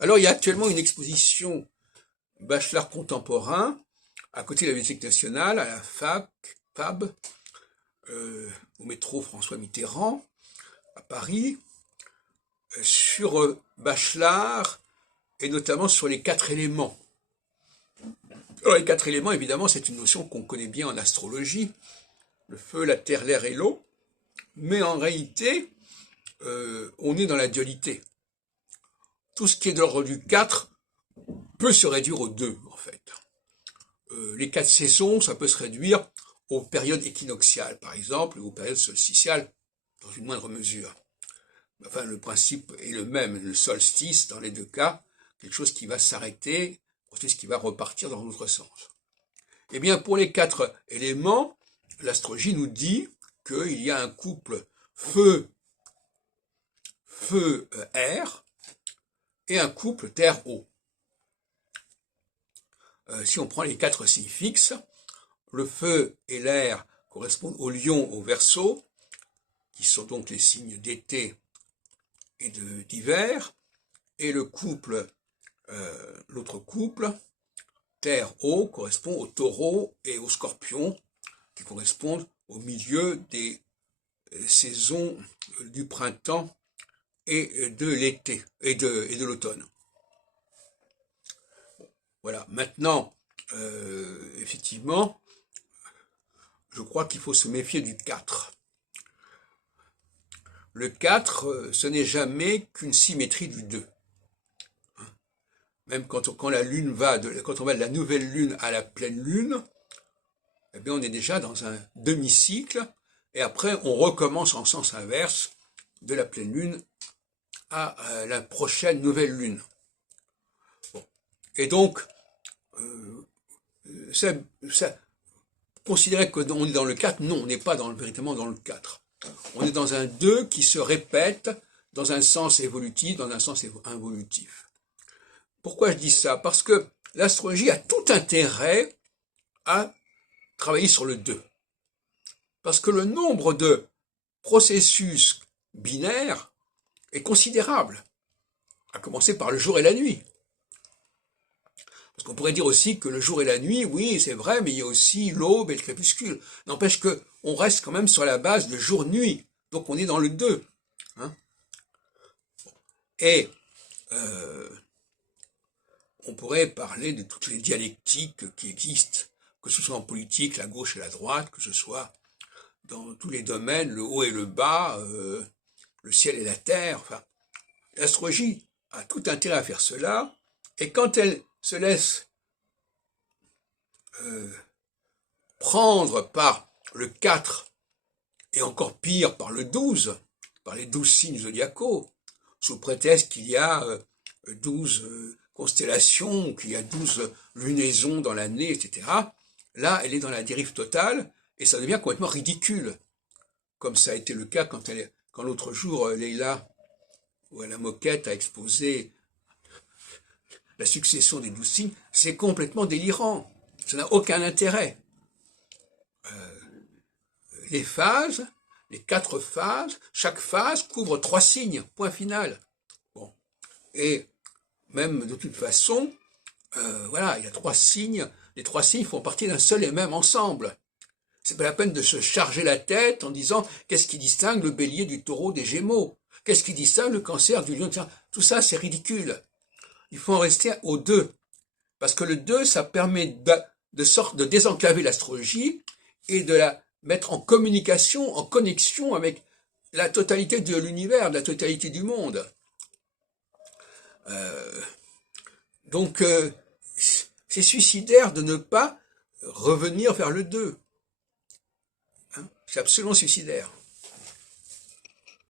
Alors, il y a actuellement une exposition Bachelard contemporain à côté de la Bibliothèque nationale, à la FAB, au métro François Mitterrand, à Paris, sur Bachelard et notamment sur les 4 éléments. Alors, les 4 éléments, évidemment, c'est une notion qu'on connaît bien en astrologie, le feu, la terre, l'air et l'eau, mais en réalité, on est dans la dualité. Tout ce qui est de l'ordre du 4 peut se réduire au 2, en fait. Les 4 saisons, ça peut se réduire aux périodes équinoxiales, par exemple, ou aux périodes solsticiales, dans une moindre mesure. Enfin, le principe est le même. Le solstice, dans les 2 cas, quelque chose qui va s'arrêter, processus qui va repartir dans l'autre sens. Eh bien, pour les 4 éléments, l'astrologie nous dit qu'il y a un couple feu-air et un couple terre-eau. Si on prend les 4 signes fixes, le feu et l'air correspondent au lion, au verseau, qui sont donc les signes d'été et d'hiver, et le couple, l'autre couple, terre-eau, correspond au taureau et au scorpion, qui correspondent au milieu des saisons du printemps et de l'été et de l'automne. Voilà, maintenant, effectivement, je crois qu'il faut se méfier du 4. Le 4, ce n'est jamais qu'une symétrie du 2. Même quand la lune quand on va de la nouvelle lune à la pleine lune, eh bien on est déjà dans un demi-cycle, et après on recommence en sens inverse de la pleine lune à la prochaine nouvelle lune. Bon. Et donc, considérer qu'on est dans le 4, non, on n'est pas véritablement dans le 4. On est dans un 2 qui se répète dans un sens évolutif, dans un sens involutif. Pourquoi je dis ça? Parce que l'astrologie a tout intérêt à travailler sur le 2. Parce que le nombre de processus binaires est considérable, à commencer par le jour et la nuit. Parce qu'on pourrait dire aussi que le jour et la nuit, oui, c'est vrai, mais il y a aussi l'aube et le crépuscule. N'empêche qu'on reste quand même sur la base de jour-nuit. Donc on est dans le 2. Hein. Et on pourrait parler de toutes les dialectiques qui existent, que ce soit en politique, la gauche et la droite, que ce soit dans tous les domaines, le haut et le bas, le ciel et la terre. Enfin, l'astrologie a tout intérêt à faire cela, et quand elle se laisse prendre par le 4, et encore pire par le 12, par les 12 signes zodiacaux, sous prétexte qu'il y a 12 constellations, qu'il y a 12 lunaisons dans l'année, etc. Là, elle est dans la dérive totale, et ça devient complètement ridicule, comme ça a été le cas quand l'autre jour, Leïla, ou à la moquette, a exposé la succession des 12 signes. C'est complètement délirant, ça n'a aucun intérêt. Les phases, les 4 phases, chaque phase couvre 3 signes, point final. Bon. Et même de toute façon, voilà, il y a 3 signes, les 3 signes font partie d'un seul et même ensemble. C'est pas la peine de se charger la tête en disant qu'est-ce qui distingue le bélier du taureau des gémeaux, qu'est-ce qui distingue le cancer du lion, tout ça c'est ridicule. Il faut en rester au 2, parce que le 2, ça permet de désenclaver l'astrologie et de la mettre en communication, en connexion avec la totalité de l'univers, la totalité du monde. Donc, c'est suicidaire de ne pas revenir vers le 2. Hein, c'est absolument suicidaire.